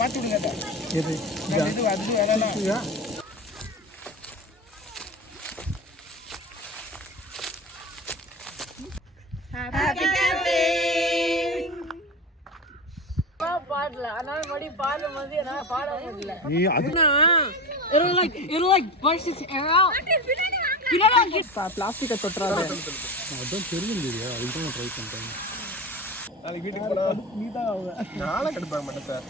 மாத்தி விடுங்க. இது இது அது வேறலாம். Happy camping. பாடல انا மடி பாடும்போது நான் பாட முடியல. நீ அதுனா it like versus air out. பின்னாடி பிளாஸ்டிக்க தொட்றாத. அதான் தெரியும் இல்லையா? அதுக்கு தான் ட்ரை பண்றேன். நாளைக்கு வீட்டுக்கு போனா நீ தான் ஆவ. நாளை கடுப்பாக மாட்டேன் சார்.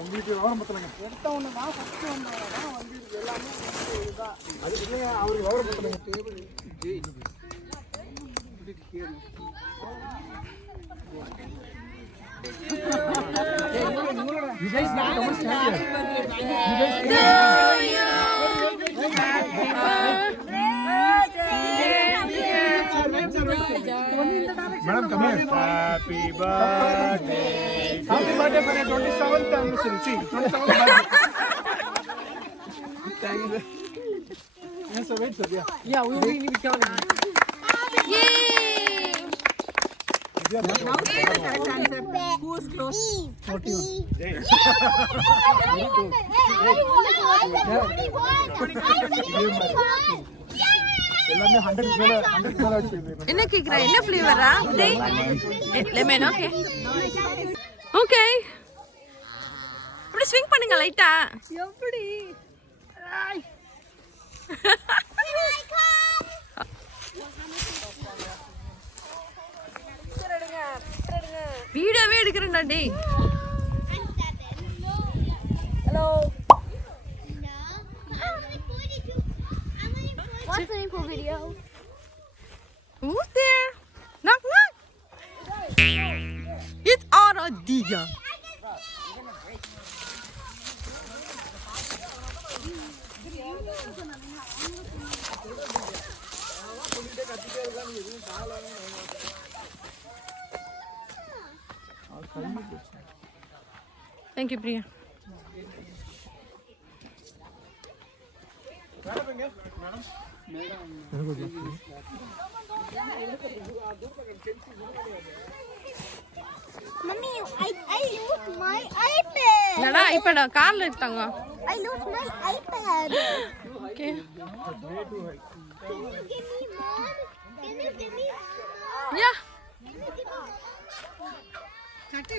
உங்களுக்கு விவரம் பத்தலைங்க. எடுத்தவொன்னு தான் ஃபர்ஸ்ட் வந்தவங்க தான் வந்து எல்லாமே இதுதான். அது இல்லைங்க அவருக்கு விவரம் பத்தலைங்க. Table You guys not understand it. Madam, come here. Happy birthday. Happy birthday for your 27th anniversary. See, 27th birthday. Thank you. Yes, sir. Wait, sir. Yeah, we will be counting. Yay! Now say the correct answer. Who is close? 41. எல்லாமே 100 மேல வச்சிருக்கேன். என்ன கேக்குறா? என்ன ஃப்ளேவரா? Lemon. Okay okay. அப்படி ஸ்விங் பண்ணுங்க லைட்டா. எப்படி? வீடியோவே எடுக்கிறேன்டா டேய். Hello. What's the name for video? Who's there? Knock knock. It's Aradia. Thank you, Priya. Mommy, I lose my iPad. என்னடா iPad கார்ல எடுத்தாங்க. I lose my iPad. Okay. Can you give me more? Can you give me? Yeah. கட்டை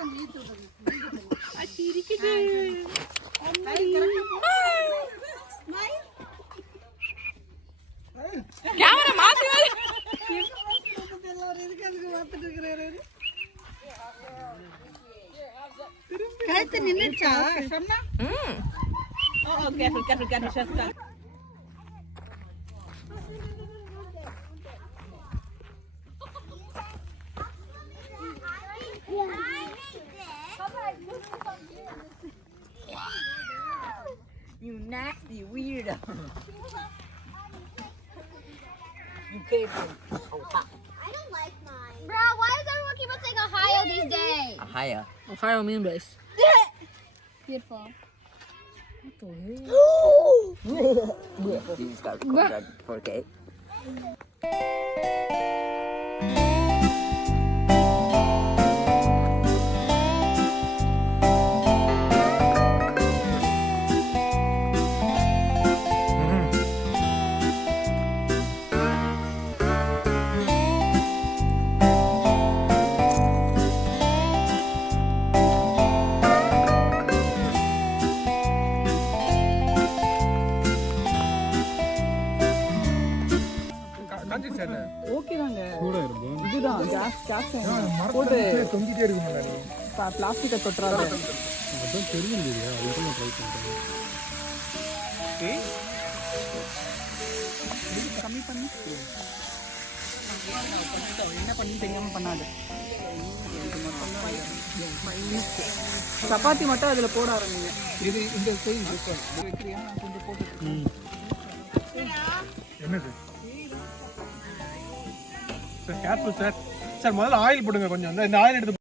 complete அடிக்குது. Camera மாத்தி வை. கழுத்து நின்னுச்சா சொன்னா? Okay careful shut. You nasty weirdo. You came from Ohio. I don't like mine. Bro, why does everyone keep on saying Ohio these days? Ohio. Ohio mean base. Beautiful. You just got recorded 4K. Okay தாங்க. சூடா இருக்கும். இதுதான் கேஸ் போட்டு தொங்கிட்டே இருக்கு முன்னாடி. பிளாஸ்டிக்க தொட்றாத. அதான் தெரியும் இல்லையா? அதுக்கு நான் ட்ரை பண்றேன். கம்மி பண்ணி என்ன பண்ணி தெரியாம பண்ணாது. சப்பாத்தி மட்டும் அதுல போட ஆரம்பிங்க. இது இந்த சைடு வைக்கிறியா? நான் கொஞ்சம் போட்டு. என்னது சார்? Careful sir. சார் முதல்ல ஆயில் போடுங்க கொஞ்சம். இந்த ஆயில் எடுத்து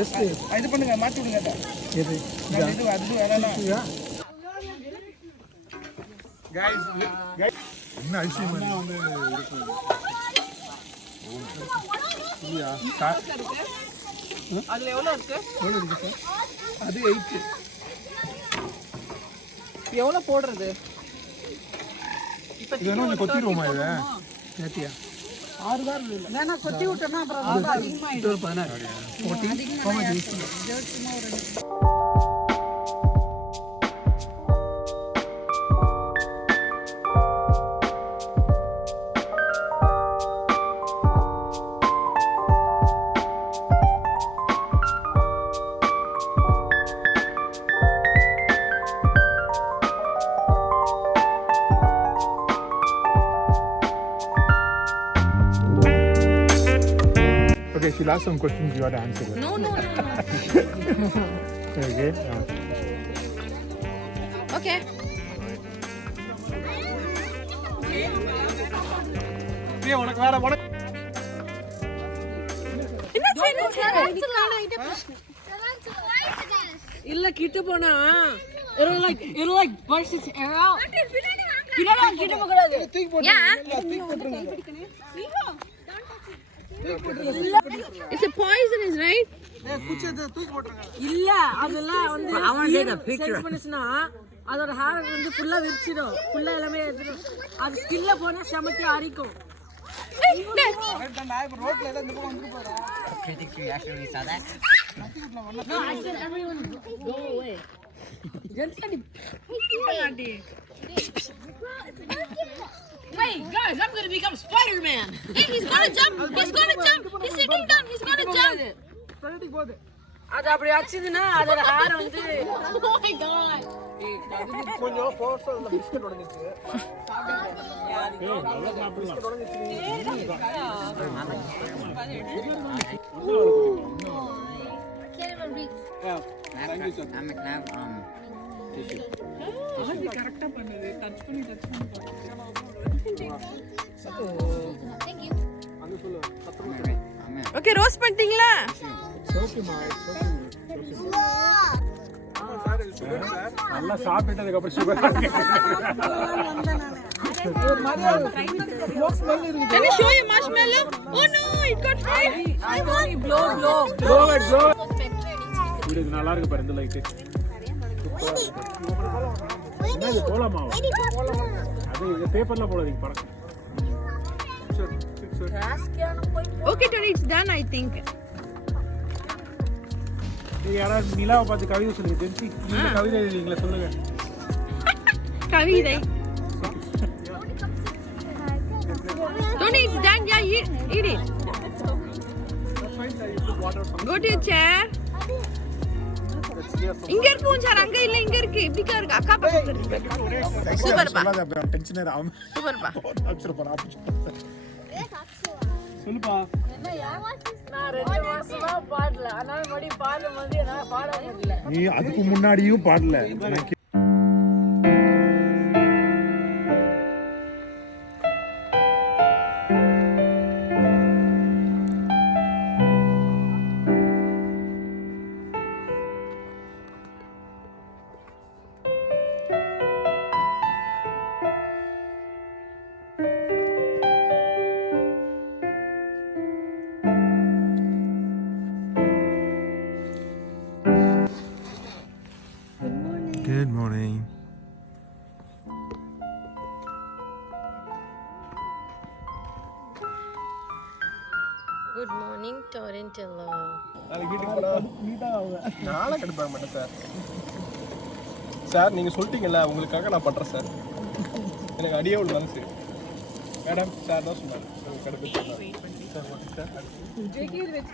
ஜஸ்ட் இது பண்ணுங்க மாத்தி விடுங்க அத. இது இது அது வேறனா. गाइस என்ன ஐசியம் வந்து இருக்கு இல்லையா அதுல எவ்வளவு இருக்கு? எவ்வளவு இருக்கு சார்? அது 8. எவ்வளவு போடுறது? இது என்ன கொஞ்சம் கொத்திடுவோமா இதை நேத்தியா 6 தான் இல்ல. வேணா கொத்தி விட்டனா அப்புறம் ரொம்ப அதிகமாயிடும். இது 16 14 how much is it? Okay, she'll ask some questions, you have to answer them. No. Okay. Okay. ஏய் உனக்கு வேற உனக்கு இல்ல கிட்ட போனா it'll like burst its air out. பின்னாடி கிட்ட போக கூடாது. தூக்கி போட்டு தூக்கி போட்டுருங்க. It's a poisonous, right? ஏய் குச்சத தூக்கி போட்டுருங்க. இல்ல அதெல்லாம் வந்து சென்ஸ் பண்ணுச்சுனா அதோட ஹேர் வந்து ஃபுல்லா விரிச்சிடும். ஃபுல்லா எல்லாமே எடுத்துடும். அது ஸ்கில்ல போனா செமத்தி அரிக்கும். கரெக்ட்டா நான் இப்ப ரோட்ல ஏதோ இந்த பக்கம் வந்து போறேன். No, I said everyone go away. Jency-in. Wait, guys, I'm gonna become Spider-Man. Hey, he's gonna jump. He's gonna jump. He's sitting down. He's gonna jump. பிரகதிக்கு போகுது. அது அப்படி அடிச்சதுன்னா அதோட ஹேர் வந்து Oh my god. கொஞ்சம் ஃபோர்ஸா அந்த பிஸ்கட் உடைஞ்சிச்சு. பிஸ்கட் உடைஞ்சிச்சு. Can't even reach. கரெக்ட்டா பண்ணுது. டச் பண்ணி Thank you. அங்க சொல்லு. சத்தமா Okay, roast பண்ணிட்டீங்களா? நல்லா சாப்பிட்டதுக்கு அப்புறம் சுகர் ஒரு மாதிரியா ஸ்மோக் ஸ்மெல் இருக்கு. Can you show your marshmallow? Oh no, it got hot. I want to blow. இது நல்லா இருக்கு பாரு இந்த லைட் இது கோலமாவா அது இது பேப்பர்ல போடாதீங்க பறக்கும் Okay, Tony, it's done, I think. நீங்க யாராவது நிலாவை பார்த்து கவிதை சொல்லுங்க ஜென்சி நீங்க கவிதை எழுதுவீங்களா சொல்லுங்க கவிதை. Tony, it's done. Yeah, eat it. Go to your chair. இங்க இருக்கு உன் சார் அங்க இல்ல இங்க இருக்கு இப்படிக்கா இருக்கு அக்கா பக்கத்துல இருக்கு. சூப்பர்ப்பா. டென்ஷனே ஆகும் சூப்பர்ப்பா. சொல்லுப்பா நான் 2 மாசமா பாடல. அதனால மறுபடியும் பாடும்போது என்னால பாட முடியல. நீ அதுக்கு முன்னாடியும் பாடல Good morning. Good morning, Torrentilla. நாளைக்கு வீட்டுக்கு போனா நாளை கடுப்பாக மாட்டேன் சார். சார் நீங்கள் சொல்லிட்டீங்கல்ல உங்களுக்காக நான் பண்ணுறேன் சார். எனக்கு அடியே விழுந்தாலும் சரி. மேடம் சார் தான் சொன்னார் கடுப்பு sir sir.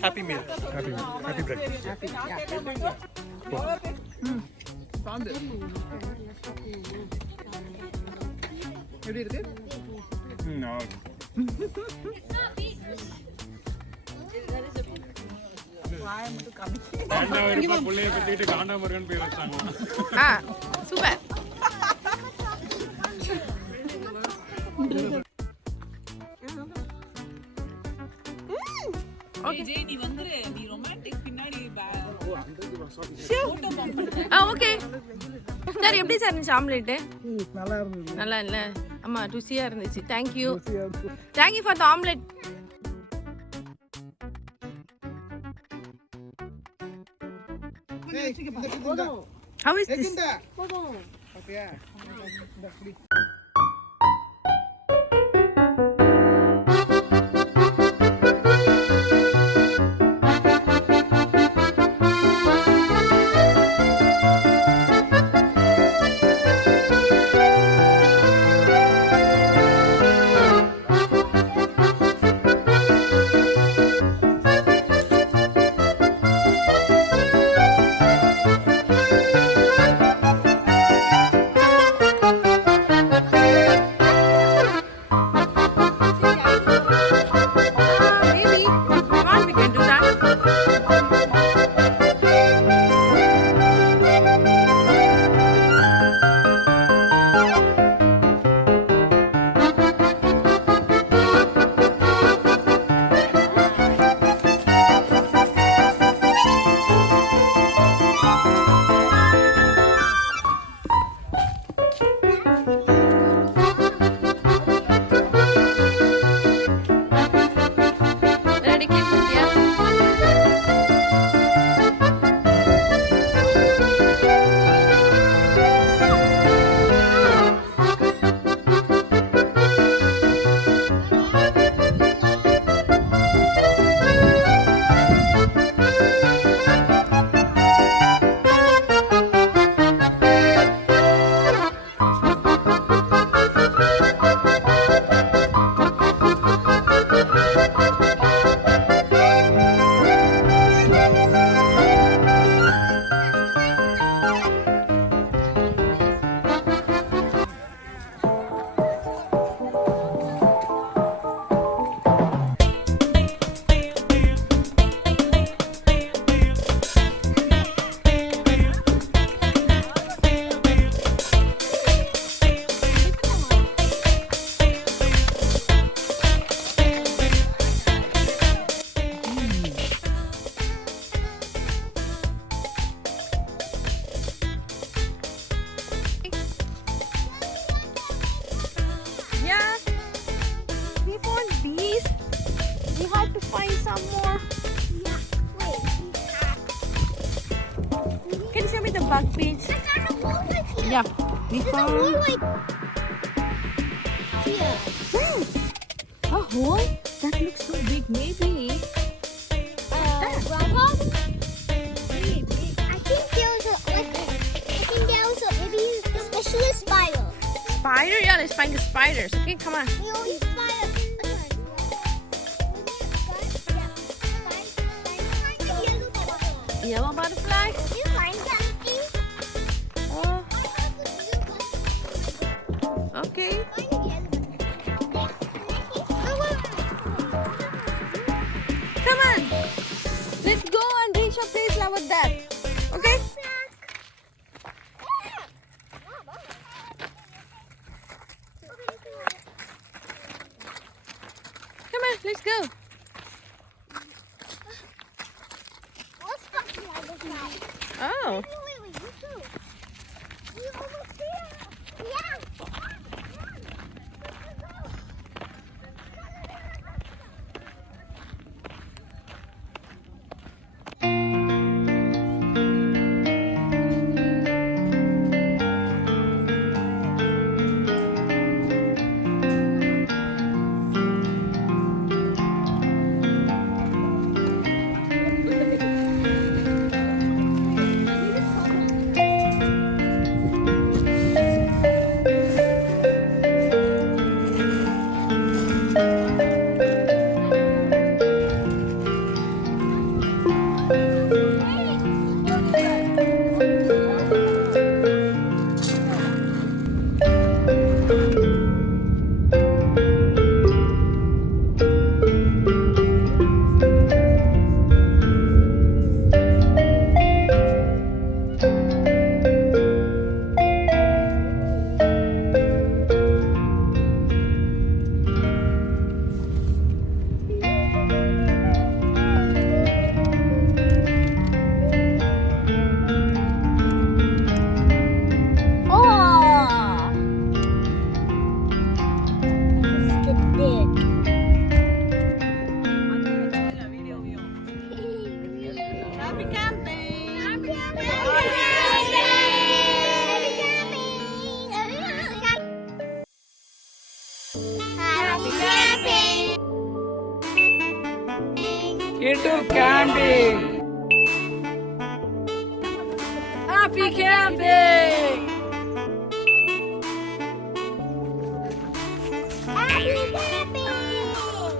Happy meal. Happy breakfast. Happy, yeah. எப்படி இருக்கு? No. காண்டாமிருகம் புள்ளைய பத்திட்டு காண்டாமிருகன் பேர் வச்சாங்க. சூப்பர். நீ வந்துரு, நீ ரொமான்டிக் பின்னாடி ஓகே சார். எப்படி சார் இருந்துச்சு ஆம்லேட்டு? நல்லா இருந்தது. நல்லா இல்ல? ஆமா, ருசியா இருந்துச்சு. Thank you for the omelette. How is this? Okay. Maybe. Come on, we can do that. Ready, keep it, yeah. Yeah. We want these. We have to find some more. Can you show me the bug page? Yeah. We found a hole. That looks so big. Maybe. Spider? Yeah, let's find the spiders. Okay, come on. Yellow butterfly? Oh, okay. Come on. Let's go and reach a place now with that. Okay? Come on, let's go. Oh. into camping. Happy camping!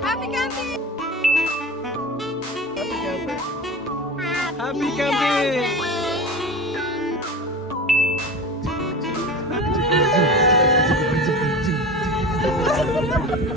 Happy camping! Happy camping!